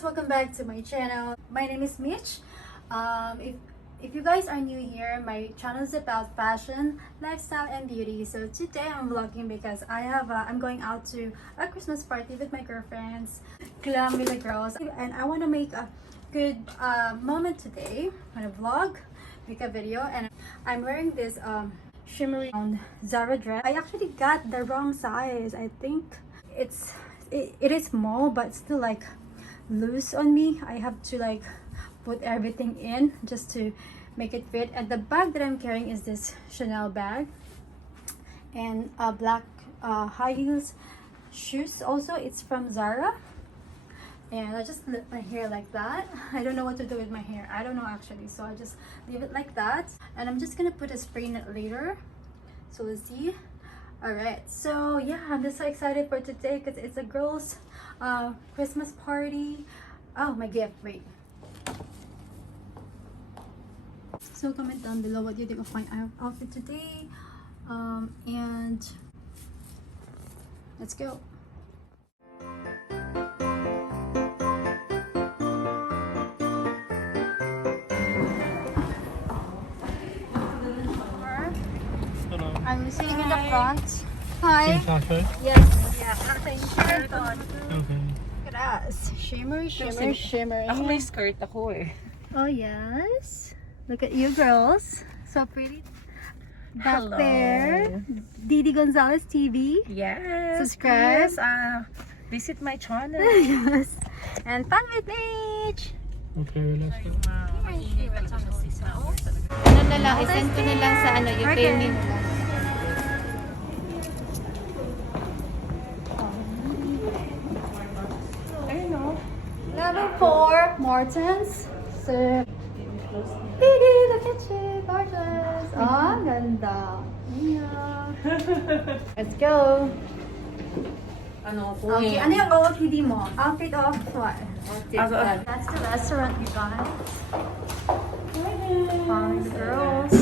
guys, welcome back to my channel. My name is Mitch. If you guys are new here, my channel is about fashion, lifestyle, and beauty. So today I'm vlogging because I'm going out to a Christmas party with my girlfriends, glam with the girls, and I want to make a good moment today. I'm gonna vlog, make a video, and I'm wearing this shimmery Zara dress. I actually got the wrong size. I think it is small, but still like loose on me. I have to like put everything in just to make it fit. And the bag that I'm carrying is this Chanel bag and black high heels shoes. Also, it's from Zara. And I just let my hair like that. I don't know what to do with my hair. I don't know actually, so I just leave it like that. And I'm just gonna put a spray in it later, so we'll see. All right, so yeah, I'm just so excited for today because it's a girls Christmas party. Oh, my gift, wait. So comment down below what you think of my outfit today, and let's go. I'm sitting in the front. Hi. Yes. Yeah. Okay. Look at us. Shimmer, shimmer, shimmer. Ako may skirt ako eh. Oh yes. Look at you girls. So pretty. Back Hello. there. Didi Gonzalez TV. Yes. Subscribe. Yes, visit my channel. Yes. And fun with Mitch. Okay, let's go. Ano na lang, isend ko na lang sa ano, yung Okay. payment. Ayun o. Level 4, Morton's. So, Didi, look at you. Gorgeous. Ah, ganda. Yeah. Let's go. Ano po Okay, ano yung OOTD mo? Outfit of what? Ano? That's the restaurant we got. Found the girls.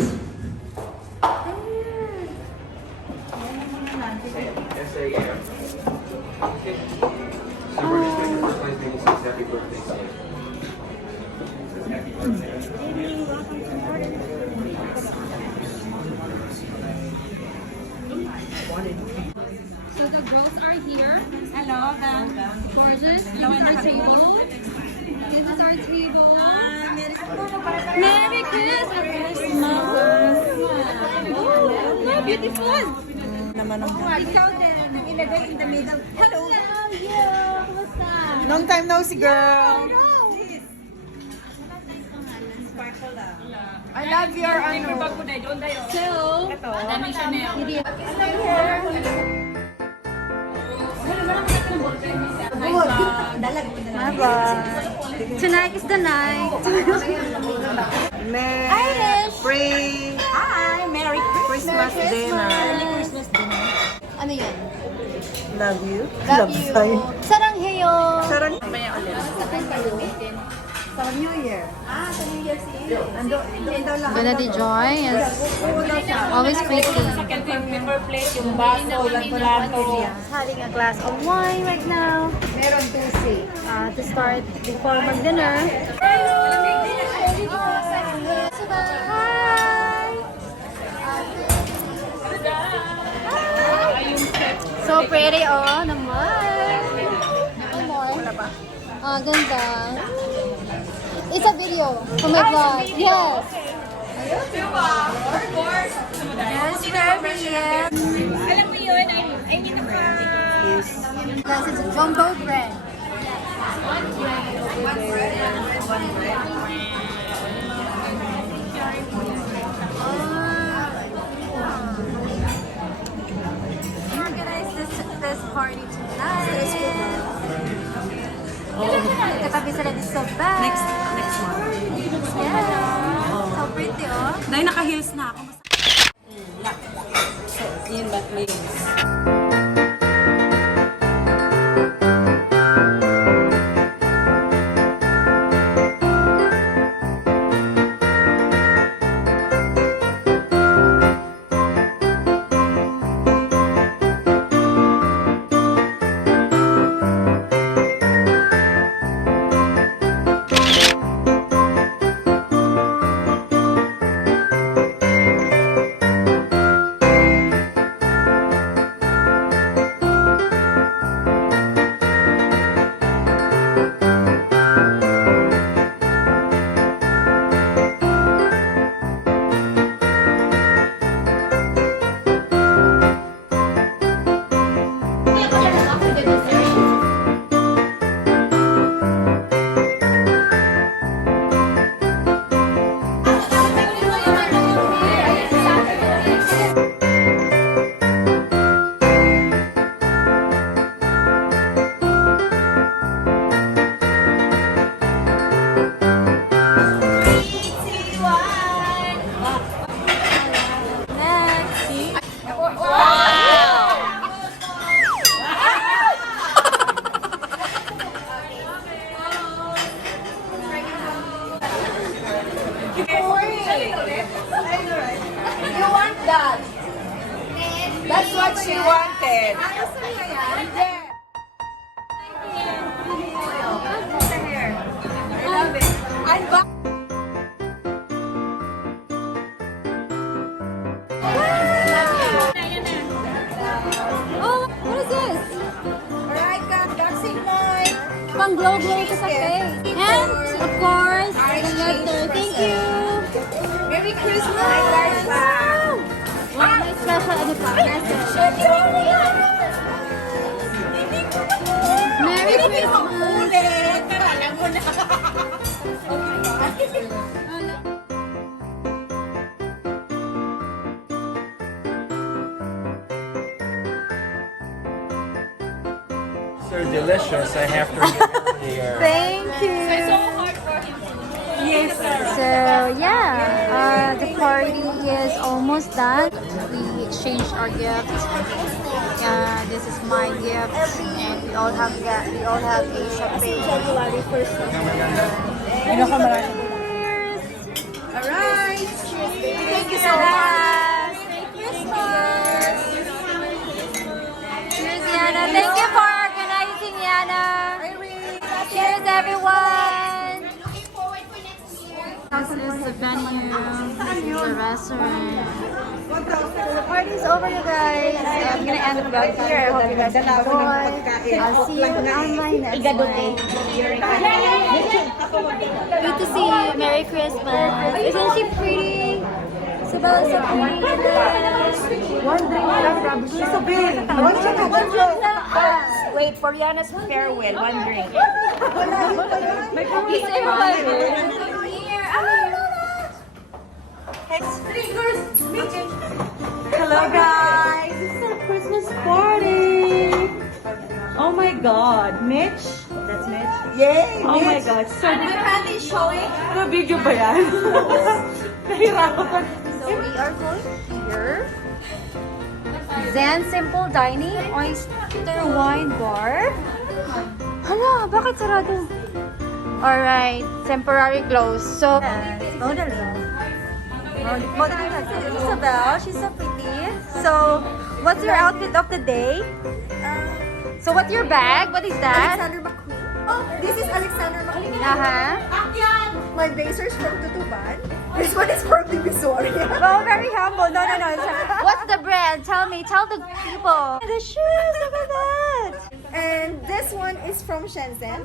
SAM. Celebrating my first night being says happy birthday, son. Happy birthday. So the girls are here. Hello, gorgeous. This is our table. This is our table. Merry Christmas! Oh, beautiful! Naman ang Ikaw din, ang ilagay in the middle. Hello! Yeah, kumusta? long time no see, girl. I love your ano. So, hindi. Tonight is the night. Irish. Free Hi, Merry Christmas dinner. Ano yun? Love you. Love you. Sarangheyo. Sarang. Sa New Year. Sa New Year Eve. Doon daw lahat. Gonna di joy is always pretty. Having a glass of wine right now. Meron tusi. To start before mag-dinner. Hi! So pretty, oh, naman. One more. Ganda. It's a video for my vlog. Yes. Yes, baby. Yes. Alam mo yun, I need to Yes, it's a jumbo bread. Organize this party tonight. Katabi sila dito sa bag. Next month. Yeah. So pretty, oh. Dahil naka-heels na ako. So, yun ba't may what she wanted. Oh, what is this? Pang glow-glow ko sa face. And, of course, the letter. Thank you. Merry Christmas! Wow, may special ano pa? Message. Merry Christmas! So delicious. I have to get earlier. Thank you. Yes, sir. So yeah, the party is almost done. We exchanged our gifts. This is my gift, and we all have a champagne. January 1st. Alright. Thank you so much. Cheers, Yana. Thank you for organizing, Yana. Cheers, everyone. This is the venue. This is the restaurant. The party's over, you guys. I'm gonna end the vlog here. I hope you guys enjoy. I'll see you on my next one. Good to see you. Merry Christmas. Isn't she pretty? Sabel, so pretty. One drink. She's so big. Wait, for Yana's farewell, one drink. Is everyone? Hello guys, it's our Christmas party. Oh my God, Mitch? That's Mitch? Yay, oh my God, so the candy is showing? The video ba yan? Nahirapan. So we are going here. Zen Simple Dining Oyster Wine Bar. Hala, bakit sarado? Alright, temporary close. So, modeling. Modeling natin. Isabel, she's so pretty. So, what's your outfit of the day? So, what's your bag? What is that? Alexander McQueen. Oh, this is Alexander McQueen. My blazer's from Tutuban. This one is from Divisoria. Oh, very humble. No. What's the brand? Tell me. Tell the people. The shoes. Look at that. And this one is from Shenzhen.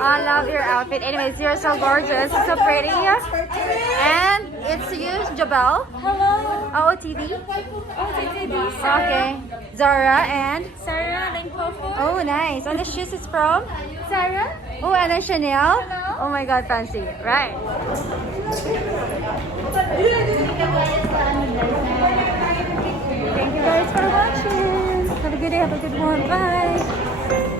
I love your outfit. Anyways, you're so gorgeous. So pretty. And it's you, Jabel. Hello. OOTD. Okay. Zara and Sarah Limpopo. oh, nice. And the shoes is from Sarah. oh, and then Chanel. Oh my God, fancy. Right. Thank you guys for watching. Have a good day. Have a good one. Bye.